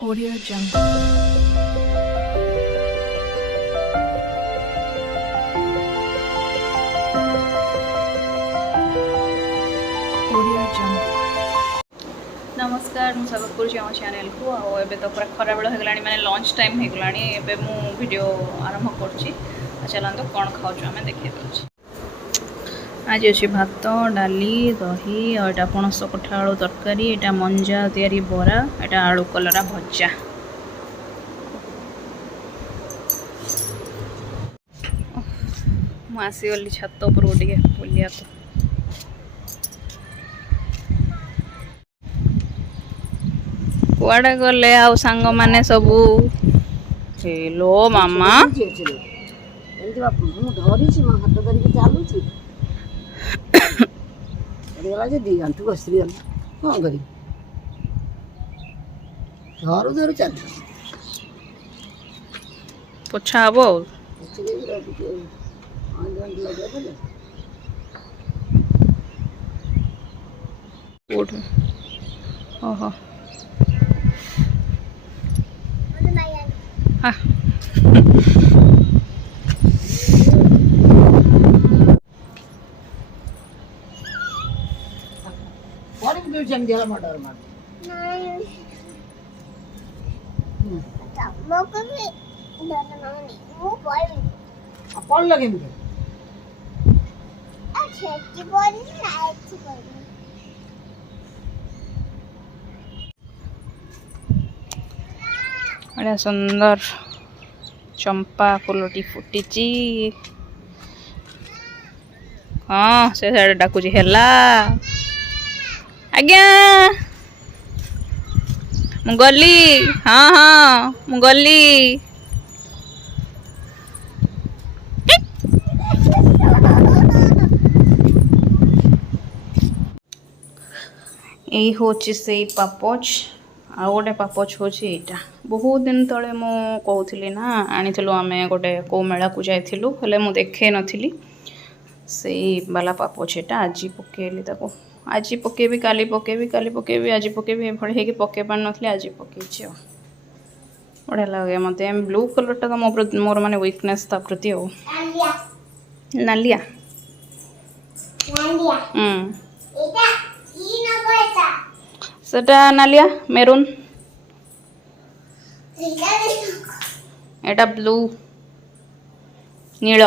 Audio Jungle. Audio Jungle. नमस्कार, मुझे स्वागत करुँच चैनल को आबे तो पूरा खरा बेल होगलानी माने लंच टाइम होगलानी एबे मु वीडियो आरंभ करुँची। चलते कौन खाऊँ आम देखिए दूसरी आज अच्छे भात डाली दही और यहाँ पणस कठा आलू तरकारी यहाँ मंजा तैयारी बरा यहाँ आलू कलरा भजा मु आसीगली छत उपर टे बुलिया कुआडे गले आउ सांग माने सबू हेलो मामा पोछा हब ओहो हाँ बड़ा सुंदर चंपा फुलटी फुटी हाँ से साइड डाकुची हेला आज्ञा मु गली हाँ हाँ मु गली यही हूँ से पापच आ गोटे पापच हूँ यहाँ बहुत दिन तले मु कहूली ना आनी आम गोटे कौ मेला को जाइलु हेले मु देखे नी से बाला पापच यहाँ आज पकेली आज पकेबी काली पकेबी काली पकेबी आज पकेबी ये पके पार नी आज पकई बढ़िया लगे मत ब्लू कलर टा तो मोर माने वीकनेस ता प्रति नालिया सेटा नालिया मेरून एटा ब्लू नील